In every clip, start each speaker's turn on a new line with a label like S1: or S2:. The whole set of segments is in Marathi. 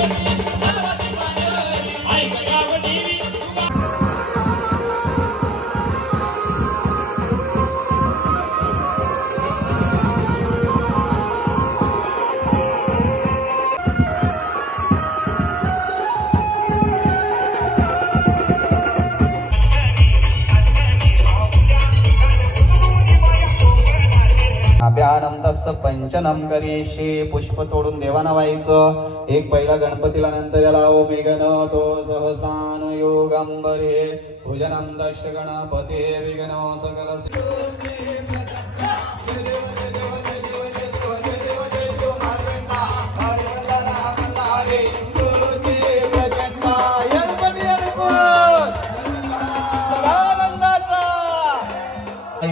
S1: Thank you. तस् पंचनम करीशी पुष्प तोडून देवाना व्हायचं एक पहिला गणपतीला नंतर याला ओ मेघन तो सहस्रान योगंबरे पूजनम दक्ष गणपते विघ्न सकल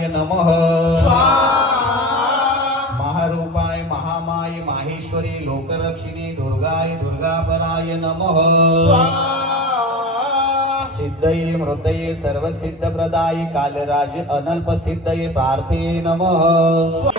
S1: नमः. महामाय माहेश्वरी लोकरक्षिणी दुर्गाय दुर्गापराय नमः. सिद्धये मृतये सर्वसिद्धप्रदाय कालराज अनल्पसिद्धये प्रार्थये नमः.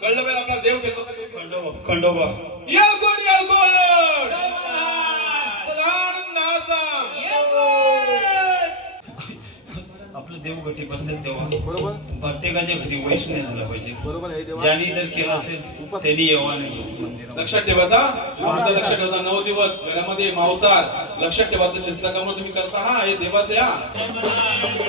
S2: कळलं पाहिजे आपला देव घेतो
S3: खंडोबा खंडोबा. आपलं घटी बसतात तेव्हा.
S2: बरोबर.
S3: प्रत्येकाच्या घरी वैष्णव झालं पाहिजे.
S2: बरोबर आहे देवा.
S3: ज्यांनी जर केलं असेल त्यांनी येवा नाही
S2: लक्षात ठेवायचा मुहूर्त लक्षात ठेवायचा नऊ दिवस घरामध्ये मांसार लक्षात ठेवायचं शिस्तकाम तुम्ही करता. हा हे देवाचे हा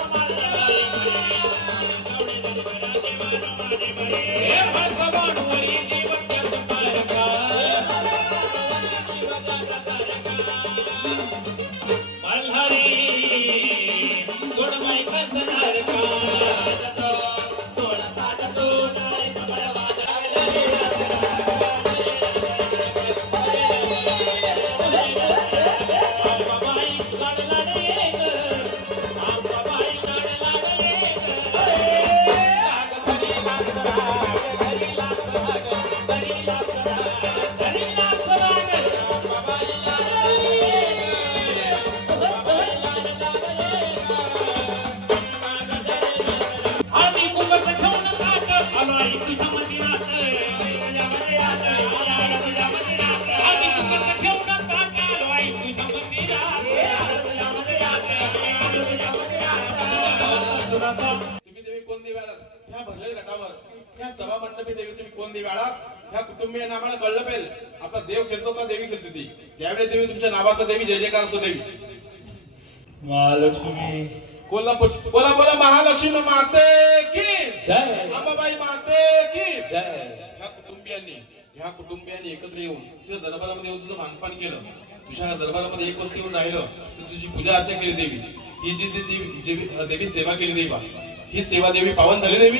S2: तुम्ही देवी कोण देवी आलात ह्या भरलेल्या ह्या सभा मंडपी देवी तुम्ही कोण देवी आलात ह्या कुटुंबियांना आम्हाला कळलं पाहिजे. आपला देव खेळतो का देवी खेळते ती? देवी तुमच्या नावाचा देवी जय जयकार असतो देवी.
S3: महालक्ष्मी.
S2: कोल्हापूर बोला बोला महालक्ष्मी माते की
S3: जय.
S2: अंबाबाई माते की.
S3: जय.
S2: ह्या कुटुंबियांनी ह्या कुटुंबियांनी एकत्र येऊन तुझ्या दरबारामध्ये येऊन तुझं मानपान केलं. तुझ्या दरबारामध्ये एक वस्ती येऊन राहिलं तर तुझी पूजा अर्चा केली देवी. ही जी देवी देवी सेवा केली देवा ही सेवा देवी पावन झाली देवी?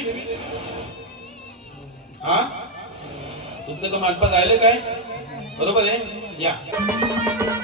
S2: हा तुमचं का मानपान राहिलं काय? बरोबर आहे? या.